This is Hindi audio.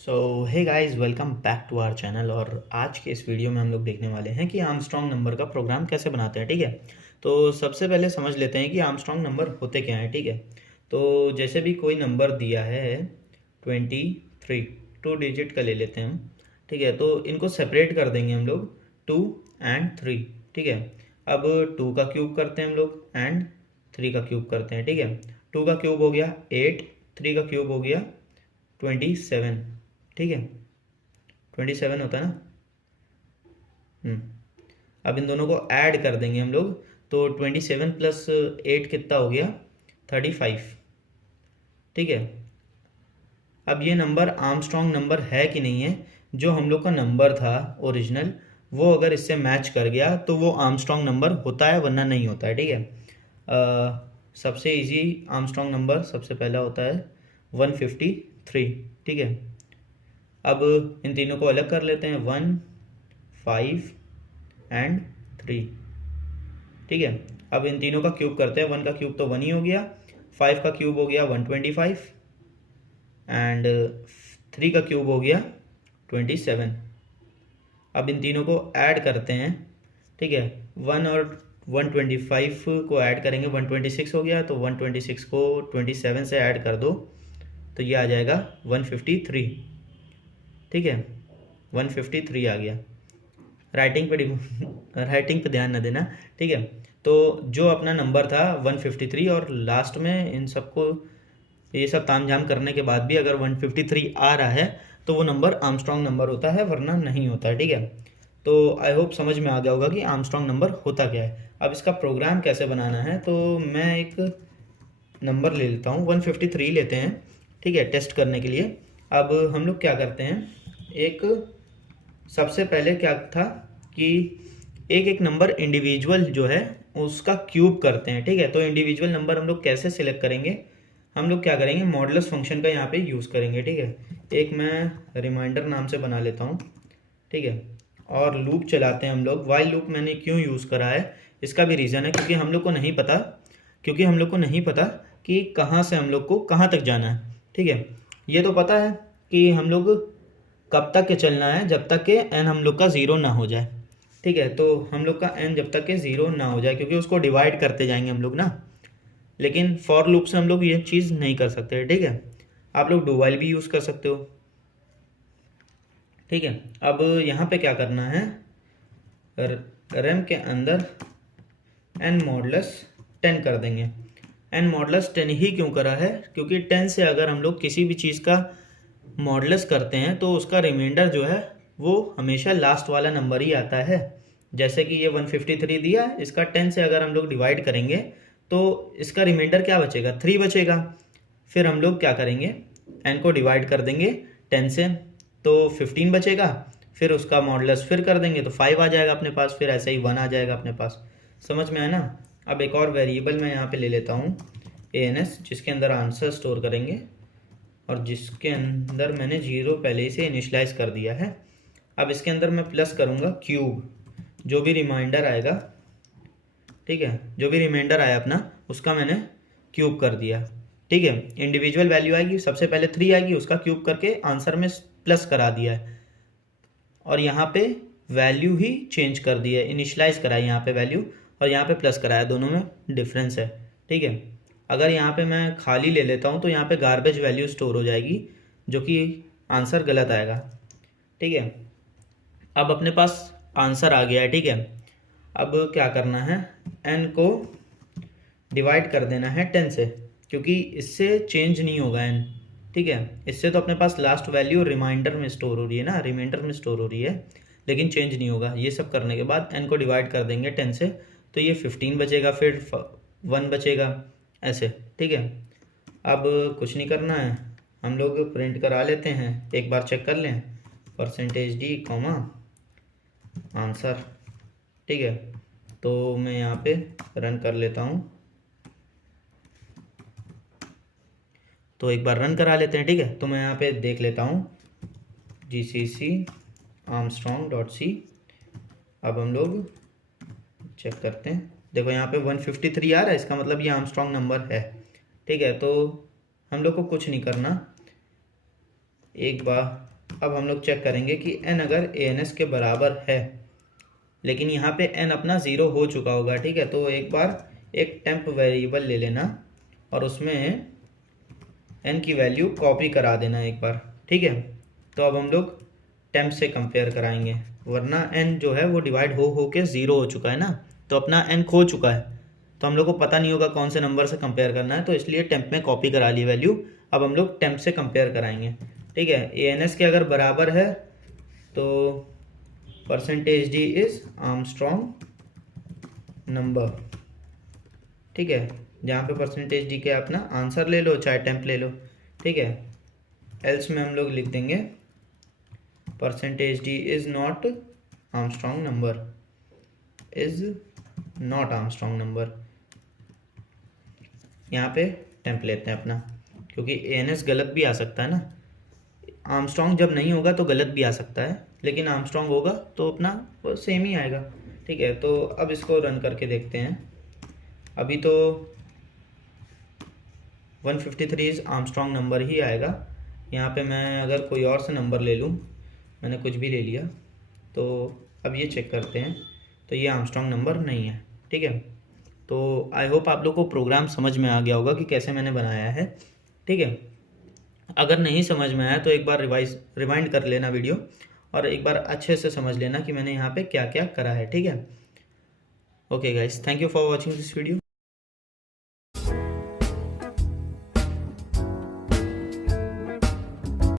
So hey guys, welcome back to our channel. और आज के इस वीडियो में हम लोग देखने वाले हैं कि आर्मस्ट्रॉन्ग नंबर का प्रोग्राम कैसे बनाते हैं। ठीक है, तो सबसे पहले समझ लेते हैं कि आर्मस्ट्रॉन्ग नंबर होते क्या हैं। ठीक है, तो जैसे भी कोई नंबर दिया है 23, 2 डिजिट का ले लेते हैं हम। ठीक है, तो इनको सेपरेट कर देंगे हम लोग 2 और 3। ठीक है, अब 2 का क्यूब करते हैं हम लोग एंड 3 का क्यूब करते हैं। ठीक है, 2 का क्यूब हो गया 8, 3 का क्यूब हो गया 27। ठीक है, 27 होता है ना। अब इन दोनों को ऐड कर देंगे हम लोग, तो 27 + 8 कितना हो गया 35। ठीक है, अब ये नंबर आर्मस्ट्रॉन्ग नंबर है कि नहीं है। जो हम लोग का नंबर था ओरिजिनल, वो अगर इससे मैच कर गया तो वो आर्मस्ट्रॉन्ग नंबर होता है, वरना नहीं होता है। ठीक है, सबसे इजी आर्मस्ट्रॉन्ग नंबर सबसे पहला होता है 153। ठीक है, अब इन तीनों को अलग कर लेते हैं 1, 5 एंड 3। ठीक है, अब इन तीनों का क्यूब करते हैं। 1 का क्यूब तो 1 ही हो गया, 5 का क्यूब हो गया 125 एंड 3 का क्यूब हो गया 27। अब इन तीनों को ऐड करते हैं। ठीक है, 1 और 125 को ऐड करेंगे 126 हो गया, तो 126 को 27 से ऐड कर दो तो ये आ जाएगा 153। ठीक है, 153 आ गया। राइटिंग पे ध्यान न देना। ठीक है, तो जो अपना नंबर था 153, और लास्ट में इन सबको ये सब तामझाम करने के बाद भी अगर 153 आ रहा है तो वो नंबर आर्मस्ट्रॉन्ग नंबर होता है, वरना नहीं होता है। ठीक है, तो आई होप समझ में आ गया होगा कि आर्मस्ट्रॉन्ग नंबर होता क्या है। अब इसका प्रोग्राम कैसे बनाना है, तो मैं एक नंबर ले लेता हूँ 153 लेते हैं। ठीक है, टेस्ट करने के लिए। अब हम लोग क्या करते हैं, एक सबसे पहले क्या था कि एक एक नंबर इंडिविजुअल जो है उसका क्यूब करते हैं। ठीक है, तो इंडिविजुअल नंबर हम लोग कैसे सिलेक्ट करेंगे, हम लोग क्या करेंगे, मॉडुलस फंक्शन का यहाँ पे यूज़ करेंगे। ठीक है, एक मैं रिमाइंडर नाम से बना लेता हूँ। ठीक है, और लूप चलाते हैं हम लोग। वाइल लूप मैंने क्यों यूज़ करा है, इसका भी रीज़न है क्योंकि हम लोग को नहीं पता, कि कहाँ से हम लोग को कहाँ तक जाना है। ठीक है, ये तो पता है कि हम लोग कब तक के चलना है, जब तक के एन हम लोग का ज़ीरो ना हो जाए। ठीक है, तो हम लोग का एन जब तक के ज़ीरो ना हो जाए, क्योंकि उसको डिवाइड करते जाएंगे हम लोग ना। लेकिन फॉर लूप से हम लोग ये चीज़ नहीं कर सकते। ठीक है, आप लोग डू वाइल भी यूज़ कर सकते हो। ठीक है, अब यहाँ पे क्या करना है, रैम के अंदर एन मॉडुलस 10 कर देंगे। एन मॉडुलस 10 ही क्यों करा है, क्योंकि 10 से अगर हम लोग किसी भी चीज़ का मॉडुलस करते हैं तो उसका रिमाइंडर जो है वो हमेशा लास्ट वाला नंबर ही आता है। जैसे कि ये 153 दिया, इसका 10 से अगर हम लोग डिवाइड करेंगे तो इसका रिमाइंडर क्या बचेगा, 3 बचेगा। फिर हम लोग क्या करेंगे, एन को डिवाइड कर देंगे 10 से, तो 15 बचेगा। फिर उसका मॉडुलस फिर कर देंगे तो 5 आ जाएगा अपने पास, फिर ऐसे ही 1 आ जाएगा अपने पास। समझ में आया ना। अब एक और वेरिएबल मैं यहाँ पे ले लेता हूँ ANS, जिसके अंदर आंसर स्टोर करेंगे और जिसके अंदर मैंने 0 पहले से इनिशलाइज कर दिया है। अब इसके अंदर मैं प्लस करूँगा क्यूब, जो भी रिमाइंडर आएगा। ठीक है, जो भी रिमाइंडर आया अपना उसका मैंने क्यूब कर दिया। ठीक है, इंडिविजुअल वैल्यू आएगी, सबसे पहले 3 आएगी, उसका क्यूब करके आंसर में प्लस करा दिया है। और यहाँ पे वैल्यू ही चेंज कर दी है, इनिशलाइज कराई यहाँ पे वैल्यू और यहाँ पे प्लस कराया, दोनों में डिफरेंस है। ठीक है, अगर यहाँ पे मैं खाली ले लेता हूँ तो यहाँ पे गार्बेज वैल्यू स्टोर हो जाएगी, जो कि आंसर गलत आएगा। ठीक है, अब अपने पास आंसर आ गया है। ठीक है, अब क्या करना है, n को डिवाइड कर देना है 10 से, क्योंकि इससे चेंज नहीं होगा n। ठीक है, इससे तो अपने पास लास्ट वैल्यू रिमाइंडर में स्टोर हो रही है ना, रिमाइंडर में स्टोर हो रही है, लेकिन चेंज नहीं होगा। ये सब करने के बाद n को डिवाइड कर देंगे 10 से, तो ये 15 बचेगा, फिर 1 बचेगा, ऐसे। ठीक है, अब कुछ नहीं करना है, हम लोग प्रिंट करा लेते हैं, एक बार चेक कर लें, %d कॉमा आंसर। ठीक है, तो मैं यहाँ पे रन कर लेता हूँ, तो एक बार रन करा लेते हैं। ठीक है, तो मैं यहाँ पे देख लेता हूँ gcc armstrong.c। अब हम लोग चेक करते हैं, देखो यहाँ पे 153 आ रहा है, इसका मतलब ये आर्मस्ट्रॉन्ग नंबर है। ठीक है, तो हम लोग को कुछ नहीं करना, एक बार अब हम लोग चेक करेंगे कि n अगर ANS के बराबर है, लेकिन यहाँ पे n अपना 0 हो चुका होगा, ठीक है। तो एक बार एक टेम्प वेरिएबल ले लेना और उसमें n की वैल्यू कॉपी करा देना एक बार, ठीक है। तो अब हम लोग टेम्प से कंपेयर कराएंगे, वरना n जो है वो डिवाइड हो के 0 हो चुका है ना, तो अपना n खो चुका है, तो हम लोग को पता नहीं होगा कौन से नंबर से कंपेयर करना है, तो इसलिए टेम्प में कॉपी करा ली वैल्यू। अब हम लोग टेम्प से कंपेयर कराएंगे, ठीक है। ANS के अगर बराबर है तो % d इज आर्मस्ट्रॉन्ग नंबर, ठीक है। जहाँ पे % d के अपना आंसर ले लो चाहे टेम्प ले लो, ठीक है। एल्स में हम लोग लिख देंगे % d is not Armstrong number, is not Armstrong number. यहाँ पे टेम्प लेते हैं अपना, क्योंकि ANS गलत भी आ सकता है ना, आर्मस्ट्रॉन्ग जब नहीं होगा तो गलत भी आ सकता है, लेकिन आर्मस्ट्रॉन्ग होगा तो अपना वो सेम ही आएगा, ठीक है। तो अब इसको रन करके देखते हैं। अभी तो 153 इज आर्मस्ट्रॉन्ग नंबर ही आएगा। यहाँ पे मैं अगर कोई और से नंबर ले लूँ, मैंने कुछ भी ले लिया, तो अब ये चेक करते हैं, तो ये आर्मस्ट्रॉन्ग नंबर नहीं है, ठीक है। तो आई होप आप लोग को प्रोग्राम समझ में आ गया होगा कि कैसे मैंने बनाया है, ठीक है। अगर नहीं समझ में आया तो एक बार रिवाइंड कर लेना वीडियो, और एक बार अच्छे से समझ लेना कि मैंने यहाँ पे क्या क्या करा है, ठीक है। Okay guys, thank you for watching this video.